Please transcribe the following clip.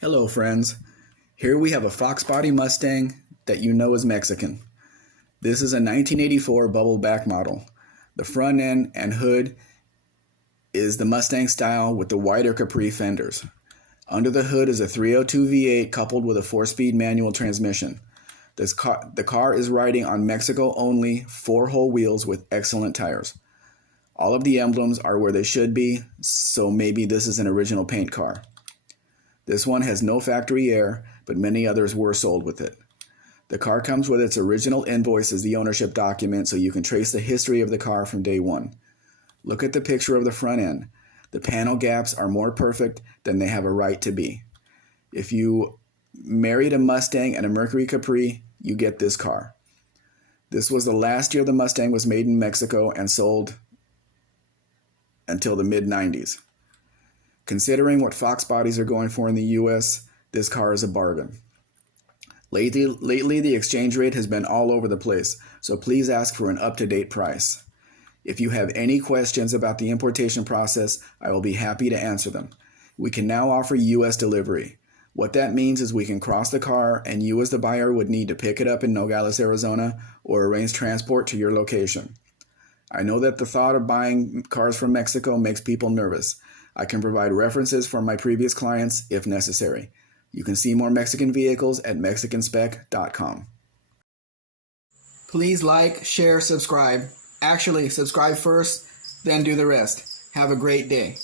Hello friends, here we have a Fox Body Mustang that you know is Mexican. This is a 1984 bubble back model. The front end and hood is the Mustang style with the wider Capri fenders. Under the hood is a 302 V8 coupled with a 4-speed manual transmission. The car is riding on Mexico only 4-hole wheels with excellent tires. All of the emblems are where they should be, so maybe this is an original paint car. This one has no factory air, but many others were sold with it. The car comes with its original invoice as the ownership document, so you can trace the history of the car from day one. Look at the picture of the front end. The panel gaps are more perfect than they have a right to be. If you married a Mustang and a Mercury Capri, you get this car. This was the last year the Mustang was made in Mexico and sold until the mid-90s. Considering what Fox bodies are going for in the US, this car is a bargain. Lately, the exchange rate has been all over the place, so please ask for an up-to-date price. If you have any questions about the importation process, I will be happy to answer them. We can now offer US delivery. What that means is we can cross the car and you as the buyer would need to pick it up in Nogales, Arizona, or arrange transport to your location. I know that the thought of buying cars from Mexico makes people nervous. I can provide references from my previous clients if necessary. You can see more Mexican vehicles at mexicanspec.com. Please like, share, subscribe. Actually, subscribe first, then do the rest. Have a great day.